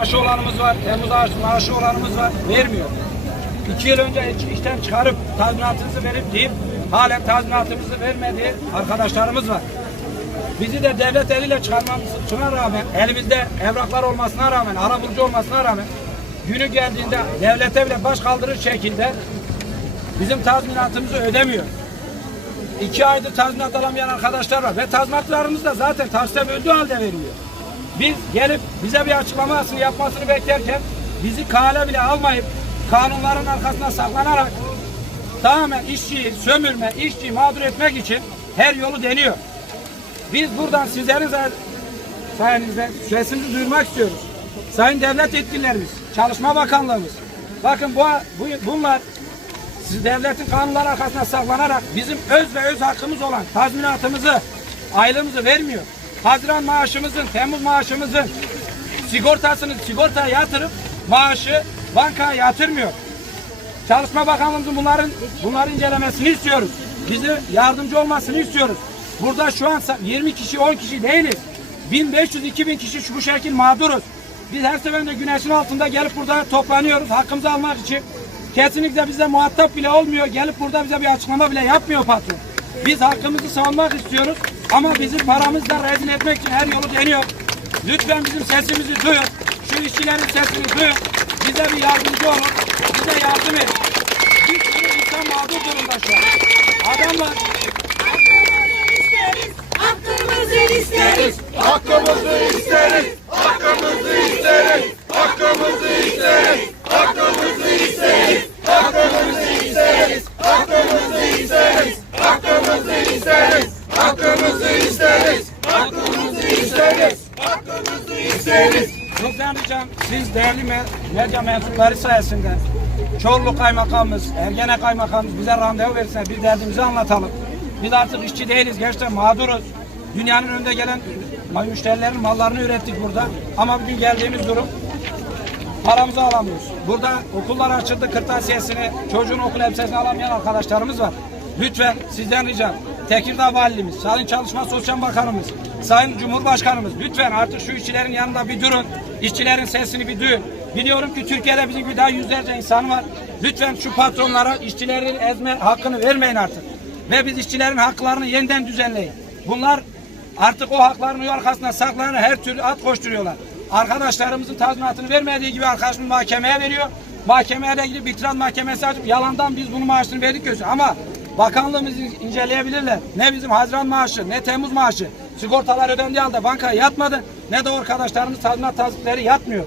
maaşı olanımız var, Temmuz maaşı, maaşı olanımız var, vermiyor. İki yıl önce iş- işten çıkarıp tazminatınızı verip deyip halen tazminatımızı vermediği arkadaşlarımız var. Bizi de devlet eliyle çıkarmamızına rağmen, elimizde evraklar olmasına rağmen, arabulucu olmasına rağmen günü geldiğinde devlete bile baş kaldırır şekilde bizim tazminatımızı ödemiyor. İki aydır tazminat alamayan arkadaşlar var ve tazminatlarımız da zaten taksite öldüğü halde veriliyor. Biz gelip bize bir açıklamasını yapmasını beklerken bizi kale bile almayıp kanunların arkasına saklanarak tamamen işçiyi sömürme, işçiyi mağdur etmek için her yolu deniyor. Biz buradan sizlerin sayenizde sesimizi duyurmak istiyoruz. Sayın devlet yetkililerimiz, Çalışma Bakanlığımız. Bakın bu, bu bunlar siz devletin kanunları arkasına saklanarak bizim öz ve öz hakkımız olan tazminatımızı, aylığımızı vermiyor. Haziran maaşımızın, Temmuz maaşımızın sigortasını sigortaya yatırıp maaşı bankaya yatırmıyor. Çalışma Bakanlığımızın bunların bunları incelemesini istiyoruz. Bize yardımcı olmasını istiyoruz. Burada şu an 20 kişi 10 kişi değiliz. 1500-2000 kişi şu bu şekil mağduruz. Biz her seferinde güneşin altında gelip burada toplanıyoruz hakkımızı almak için. Kesinlikle bize muhatap bile olmuyor. Gelip burada bize bir açıklama bile yapmıyor patron. Biz hakkımızı savunmak istiyoruz ama bizim paramızla rezil etmek için her yolu deniyor. Lütfen bizim sesimizi duyun. Şu işçilerin sesini duyun. Bize bir yardımcı olun. Bize yardım edin. Bir sürü insan mağdur durumda şu an. Adamlar Hakkımızı isteriz. Hakkımızı isteriz. Hakkımızı isteriz. Hakkımızı isteriz. Hakkımızı isteriz. Hakkımızı isteriz. Hakkımızı isteriz. Hakkımızı isteriz. Hakkımızı isteriz. Hakkımızı isteriz. Hakkımızı isteriz. Bizden ricam siz değerli me- medya mensupları sayesinde Çorlu Kaymakamımız, Ergene Kaymakamımız bize randevu versinler, bir derdimizi anlatalım. Biz artık işçi değiliz, gerçekten mağduruz. Dünyanın önde gelen müşterilerin mallarını ürettik burada. Ama bugün geldiğimiz durum paramızı alamıyoruz. Burada okullar açıldı, kırtasiyesini, çocuğun okul elbisesini alamayan arkadaşlarımız var. Lütfen sizden ricam, Tekirdağ Valimiz, Sayın Çalışma Sosyal Bakanımız, Sayın Cumhurbaşkanımız lütfen artık şu işçilerin yanında bir durun. İşçilerin sesini bir duyun. Biliyorum ki Türkiye'de bizim gibi daha yüzlerce insan var. Lütfen şu patronlara işçilerin ezme hakkını vermeyin artık. Ve biz işçilerin haklarını yeniden düzenleyin. Bunlar Artık o hakların yol arkasına saklanan her türlü at koşturuyorlar. Arkadaşlarımızın tazminatını vermediği gibi arkadaşımız mahkemeye veriyor. Mahkemeye de gidip itiraz mahkemesi açıp yalandan biz bunun maaşını verdik gözü. Ama bakanlığımız inceleyebilirler. Ne bizim Haziran maaşı ne Temmuz maaşı. Sigortalar ödendiği halde bankaya yatmadı. Ne de arkadaşlarımız tazminat tazminatları yatmıyor.